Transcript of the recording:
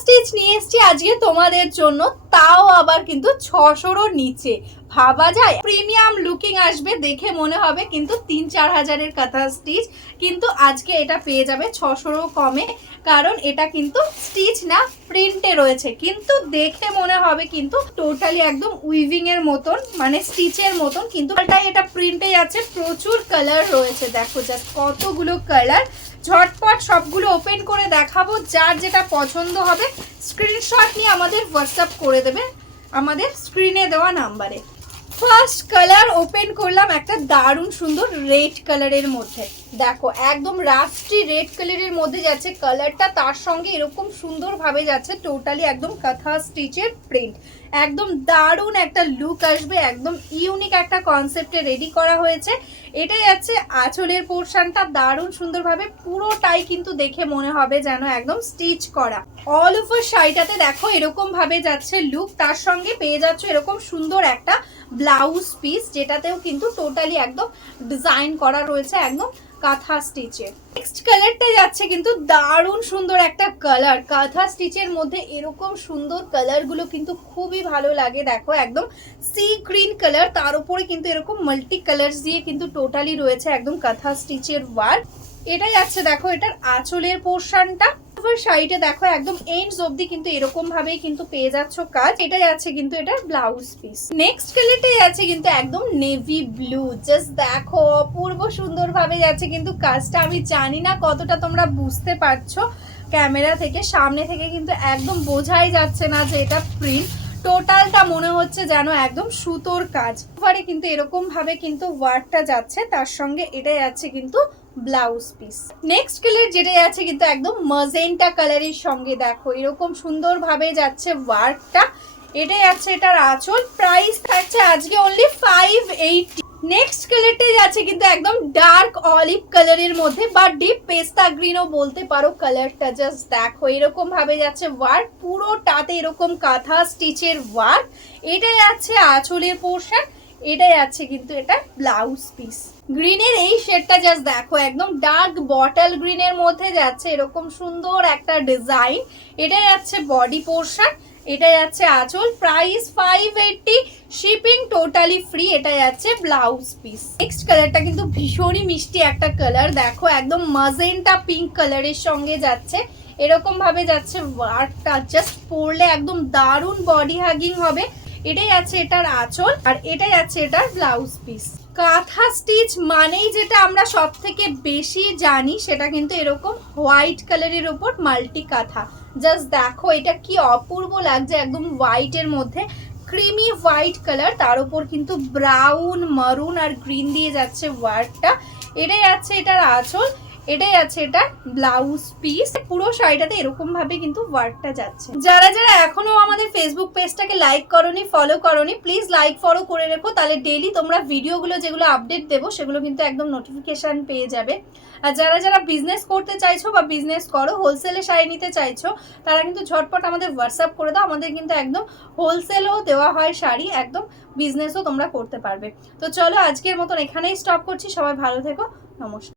Stitch নিয়ে এসেছি আজকে তোমাদের জন্য, তাও আবার কিন্তু 600-র নিচে। ভাবা যায় প্রিমিয়াম লুকিং আসবে, দেখে মনে হবে কিন্তু 3-4 হাজারের কাঁথা স্টিচ, কিন্তু আজকে এটা পেয়ে যাবে 600-রও কমে। কারণ এটা কিন্তু স্টিচ না, প্রিন্টে রয়েছে, কিন্তু দেখে মনে হবে কিন্তু টোটালি একদম উইভিং এর মতন, মানে স্টিচের মতন, কিন্তু এটা প্রিন্টে আছে। প্রচুর কালার রয়েছে, দেখো জাস্ট কতগুলো কালার। ঝটপট সবগুলো ওপেন করে দেখাবো, যার যেটা পছন্দ হবে স্ক্রিনশট নিয়ে আমাদের হোয়াটসঅ্যাপ করে দেবে আমাদের স্ক্রিনে দেওয়া নাম্বারে। ফার্স্ট কালার ওপেন করলাম, একটা দারুণ সুন্দর রেড কালারের মধ্যে। দেখো একদম রাস্টি রেড কালারের মধ্যে যাচ্ছে কালারটা, তার সঙ্গে এরকম সুন্দরভাবে যাচ্ছে টোটালি একদম কাঁথা স্টিচের প্রিন্ট। একদম দারুণ একটা লুক আসবে, একদম ইউনিক একটা কনসেপ্টে রেডি করা হয়েছে। এটাই যাচ্ছে আঁচলের পোর্শনটা, দারুণ সুন্দরভাবে পুরোটাই কিন্তু দেখে মনে হবে যেন একদম স্টিচ করা। অল ওভার শাড়িটাতে দেখো এরকম ভাবে যাচ্ছে লুক, তার সঙ্গে পেয়ে যাচ্ছ এরকম সুন্দর একটা ব্লাউজ পিস, যেটাতেও কিন্তু টোটালি একদম ডিজাইন করা রয়েছে একদম কাঁথা স্টিচে। নেক্সট কালারটা যাচ্ছে কিন্তু দারুণ সুন্দর একটা কালার, কাঁথা স্টিচের মধ্যে এরকম সুন্দর কালারগুলো কিন্তু খুবই ভালো লাগে। দেখো একদম সি গ্রিন কালার, তার উপরে কিন্তু এরকম মাল্টি কালার্স দিয়ে কিন্তু টোটালি রয়েছে একদম কাঁথা স্টিচের ওয়ার্ক। এটাই যাচ্ছে দেখো এটার আঁচলের পোর্শনটা। শাড়িটা দেখো একদম এন্ডস অবধি কিন্তু এরকম ভাবেই কিন্তু পেয়ে যাচ্ছ কাজ। এটা যাচ্ছে কিন্তু এটার ব্লাউজ পিস। নেক্সট কালারটা যাচ্ছে কিন্তু একদম নেভি ব্লু, জাস্ট দেখো অপূর্ব সুন্দর ভাবে যাচ্ছে কিন্তু কাজটা। আমি জানি না কতটা তোমরা বুঝতে পারছো ক্যামেরা থেকে, সামনে থেকে কিন্তু একদম বোঝাই যাচ্ছে না যে এটা প্রিন্ট। টোটালটা মনে হচ্ছে যেন একদম সুতোর কাজ। এবারে কিন্তু এরকম ভাবে কিন্তু ওয়ার্কটা যাচ্ছে, তার সঙ্গে এটা যাচ্ছে কিন্তু ব্লাউজ পিস। নেক্সট কালার যেটা যাচ্ছে কিন্তু একদম ম্যাজেন্টা কালারের সঙ্গে, দেখো এরকম সুন্দর ভাবে যাচ্ছে ওয়ার্কটা। এটা যাচ্ছে এটার আঁচল, প্রাইস থাকছে আজকে অনলি 580। নেক্সট কালারটা যাচ্ছে কিন্তু একদম ডার্ক অলিভ কালারের মধ্যে, বা ডিপ পেস্তা গ্রিনও বলতে পারো কালারটা। জাস্ট দেখো এরকম ভাবে যাচ্ছে ওয়ার্ক, পুরোটাতে এরকম কাঁথা স্টিচের ওয়ার্ক। এটা যাচ্ছে আঁচলের পোর্শন, এটা যাচ্ছে কিন্তু এটা ব্লাউজ পিস। গ্রিনের এই শেডটা জাস্ট দেখো একদম ডার্ক বটল গ্রিনের মধ্যে যাচ্ছে এরকম সুন্দর একটা ডিজাইন। এটা যাচ্ছে বডি পোর্শন, এটা যাচ্ছে আঁচল, প্রাইস 580, শিপিং টোটালি ফ্রি। এটা যাচ্ছে ব্লাউজ পিস। নেক্সট কালারটা কিন্তু ভীষণই মিষ্টি একটা কালার, দেখো একদম ম্যাজেন্টা পিঙ্ক কালারের সঙ্গে যাচ্ছে এরকম ভাবে যাচ্ছে ওয়ার্কটা। জাস্ট পরলে একদম দারুণ বডি হাগিং হবে। এটাই আছে এটার আঁচল, আর এটাই আছে এটার ব্লাউজ পিস। কাঁথা স্টিচ মানেই যেটা আমরা সব থেকে বেশি জানি, সেটা কিন্তু এরকম হোয়াইট কালারের উপর মাল্টি কাঁথা। জাস্ট দেখো এটা কি অপূর্ব লাগছে, একদম হোয়াইটের মধ্যে ক্রিমি হোয়াইট কালার, তার উপর কিন্তু ব্রাউন মারুন আর গ্রিন দিয়ে যাচ্ছে ওয়ার্কটা। এটাই আছে এটার আঁচল, এটাই আছে এটা ব্লাউজ পিস। পুরো শাড়িটাতে এরকম ভাবে কিন্তু ওয়ার্কটা যাচ্ছে। যারা যারা এখনো আমাদের ফেসবুক পেজটাকে লাইক করোনি, ফলো করোনি, প্লিজ লাইক ফলো করে রেখো, তাহলে ডেইলি তোমরা ভিডিওগুলো যেগুলো আপডেট দেবো সেগুলো কিন্তু একদম নোটিফিকেশন পেয়ে যাবে। আর যারা যারা বিজনেস করতে চাইছো বা বিজনেস করো, হোলসেলে শাড়ি নিতে চাইছো, তারা কিন্তু ঝটপট আমাদের হোয়াটসঅ্যাপ করে দাও। আমাদের কিন্তু একদম হোলসেলও দেওয়া হয় শাড়ি, একদম বিজনেসও তোমরা করতে পারবে। তো চলো আজকের মতন এখানেই স্টপ করছি, সবাই ভালো থেকো, নমস্কার।